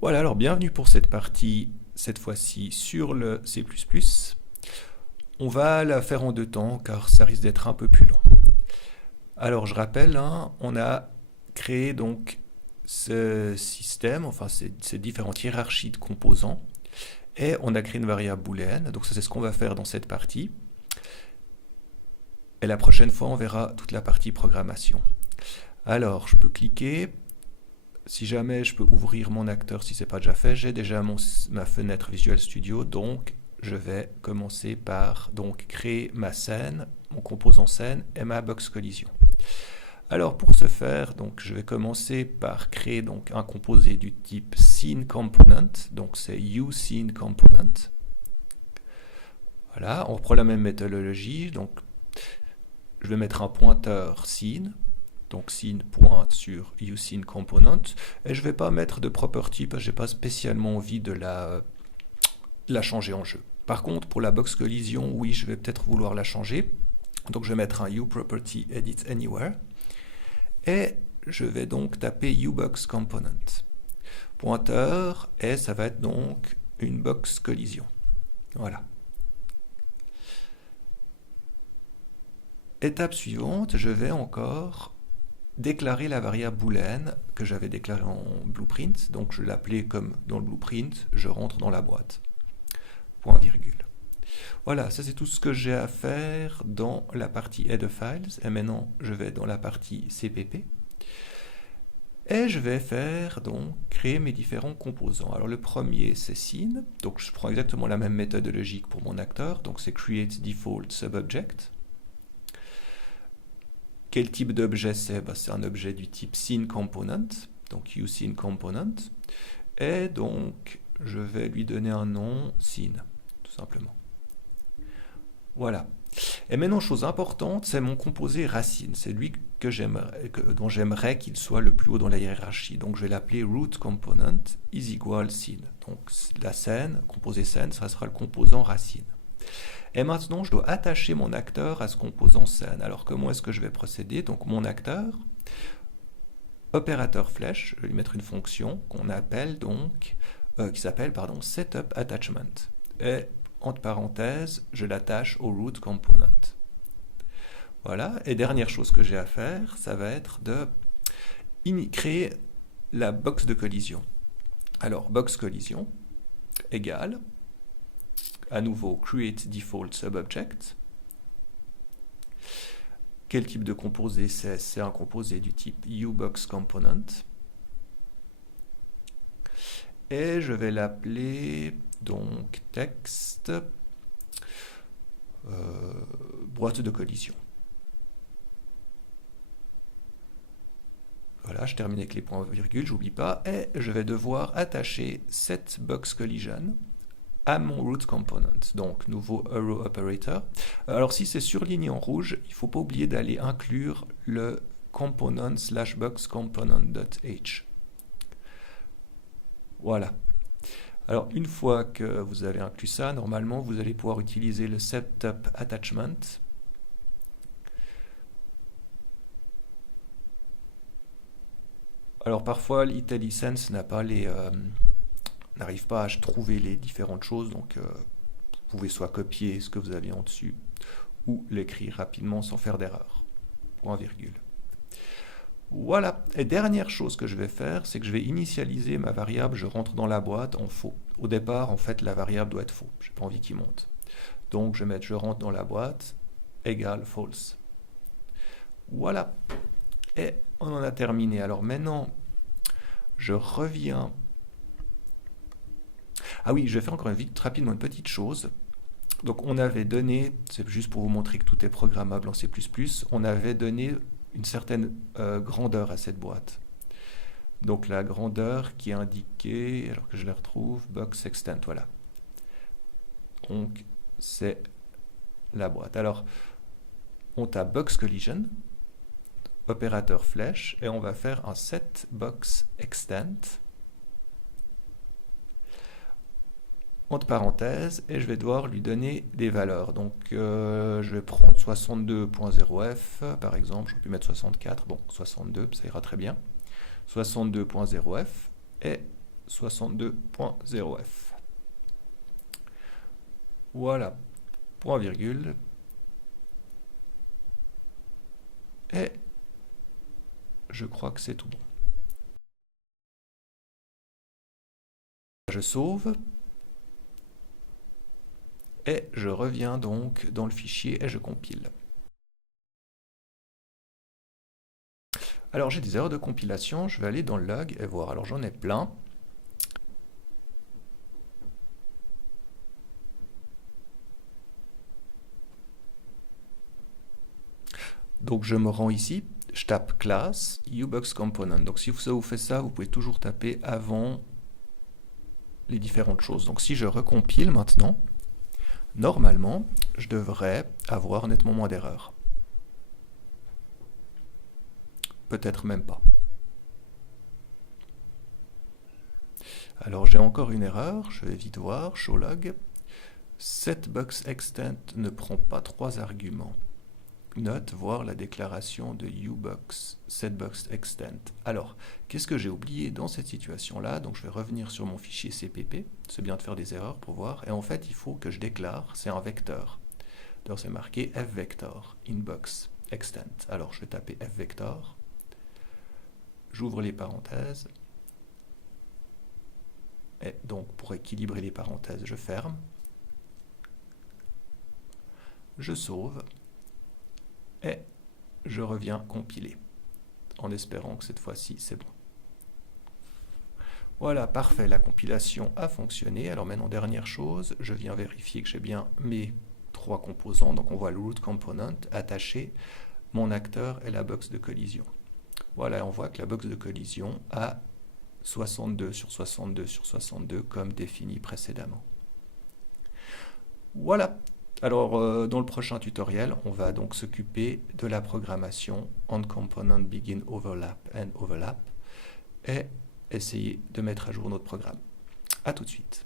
Voilà, alors bienvenue pour cette partie, cette fois-ci sur le C++. On va la faire en deux temps car ça risque d'être un peu plus long. Alors je rappelle, hein, on a créé donc ce système, enfin ces différentes hiérarchies de composants, et on a créé une variable booléenne, donc ça c'est ce qu'on va faire dans cette partie. Et la prochaine fois on verra toute la partie programmation. Alors je peux cliquer. Si jamais je peux ouvrir mon acteur si ce n'est pas déjà fait, j'ai déjà ma fenêtre Visual Studio, donc je vais commencer par créer ma scène, mon composant scène et ma box collision. Alors pour ce faire, je vais commencer par créer un composé du type scene component, donc c'est uScene component. Voilà, on reprend la même méthodologie, donc je vais mettre un pointeur scene. Donc scene pointe sur uScene component et je ne vais pas mettre de property parce que je n'ai pas spécialement envie de la changer en jeu. Par contre, pour la box collision, oui, je vais peut-être vouloir la changer. Donc je vais mettre un uProperty edit anywhere et je vais donc taper uBox component. Pointeur et ça va être donc une box collision. Voilà. Étape suivante, je vais encore déclarer la variable booléenne que j'avais déclarée en blueprint. Donc je l'appelais comme dans le blueprint, je rentre dans la boîte. Point virgule. Voilà, ça c'est tout ce que j'ai à faire dans la partie header files. Et maintenant, je vais dans la partie CPP. Et je vais faire créer mes différents composants. Alors le premier c'est scene. Donc je prends exactement la même méthodologie que pour mon acteur. Donc c'est create default subobject. Quel type d'objet c'est? C'est un objet du type scene component, donc uScene component. Et donc, je vais lui donner un nom scene, tout simplement. Voilà. Et maintenant, chose importante, c'est mon composé racine. C'est lui dont j'aimerais qu'il soit le plus haut dans la hiérarchie. Donc, je vais l'appeler root component is equal scene. Donc, la scène, composé scène, ça sera le composant racine. Et maintenant, je dois attacher mon acteur à ce composant scène. Alors, comment est-ce que je vais procéder? Donc, mon acteur, opérateur flèche, je vais lui mettre une fonction qu'on appelle qui s'appelle setup attachment. Et entre parenthèses, je l'attache au root component. Voilà. Et dernière chose que j'ai à faire, ça va être de créer la box de collision. Alors, box collision égale à nouveau create default subobject. Quel type de composé c'est? C'est un composé du type uBox component. Et je vais l'appeler texte boîte de collision. Voilà, je termine avec les points virgules, j'oublie pas. Et je vais devoir attacher cette box collision à mon root component, donc nouveau arrow operator. Alors si c'est surligné en rouge, il ne faut pas oublier d'aller inclure le component /box component.h. Voilà. Alors une fois que vous avez inclus ça, normalement vous allez pouvoir utiliser le setup attachment. Alors parfois l'IntelliSense n'arrive pas à trouver les différentes choses, donc vous pouvez soit copier ce que vous avez en dessus ou l'écrire rapidement sans faire d'erreur. Point virgule. Voilà. Et dernière chose que je vais faire, c'est que je vais initialiser ma variable je rentre dans la boîte en faux. Au départ, en fait, la variable doit être faux. Je n'ai pas envie qu'il monte. Donc je vais mettre je rentre dans la boîte égale false. Voilà. Et on en a terminé. Alors maintenant, je reviens. Ah oui, je vais faire encore rapidement une petite chose. Donc on avait donné, c'est juste pour vous montrer que tout est programmable en C++, on avait donné une certaine grandeur à cette boîte. Donc la grandeur qui est indiquée, alors que je la retrouve, box extent, voilà. Donc c'est la boîte. Alors on tape box collision, opérateur flèche, et on va faire un set box extent entre parenthèses, et je vais devoir lui donner des valeurs. Donc je vais prendre 62.0f par exemple, j'aurais pu mettre 64, bon 62, ça ira très bien. 62.0f et 62.0f. Voilà, point virgule. Et je crois que c'est tout bon. Je sauve. Et je reviens donc dans le fichier et je compile. Alors j'ai des erreurs de compilation, je vais aller dans le log et voir. Alors j'en ai plein. Donc je me rends ici, je tape class Ubox component. Donc si ça vous fait ça, vous pouvez toujours taper avant les différentes choses. Donc si je recompile maintenant, normalement, je devrais avoir nettement moins d'erreurs. Peut-être même pas. Alors j'ai encore une erreur, je vais vite voir, show log. setBoxExtent ne prend pas 3 arguments. Note, voir la déclaration de ubox setBoxExtent. Alors, qu'est-ce que j'ai oublié dans cette situation-là? Donc je vais revenir sur mon fichier CPP, c'est bien de faire des erreurs pour voir, et en fait il faut que je déclare, c'est un vecteur. Donc c'est marqué fvector, inbox, extent. Alors je vais taper fvector, j'ouvre les parenthèses, et donc pour équilibrer les parenthèses, je ferme, je sauve, et je reviens compiler, en espérant que cette fois-ci c'est bon. Voilà, parfait, la compilation a fonctionné. Alors maintenant, dernière chose, je viens vérifier que j'ai bien mes 3 composants. Donc on voit le root component attaché, mon acteur et la box de collision. Voilà, on voit que la box de collision a 62 sur 62 sur 62 comme défini précédemment. Voilà. Alors, dans le prochain tutoriel, on va donc s'occuper de la programmation on component begin overlap and overlap et essayer de mettre à jour notre programme. A tout de suite.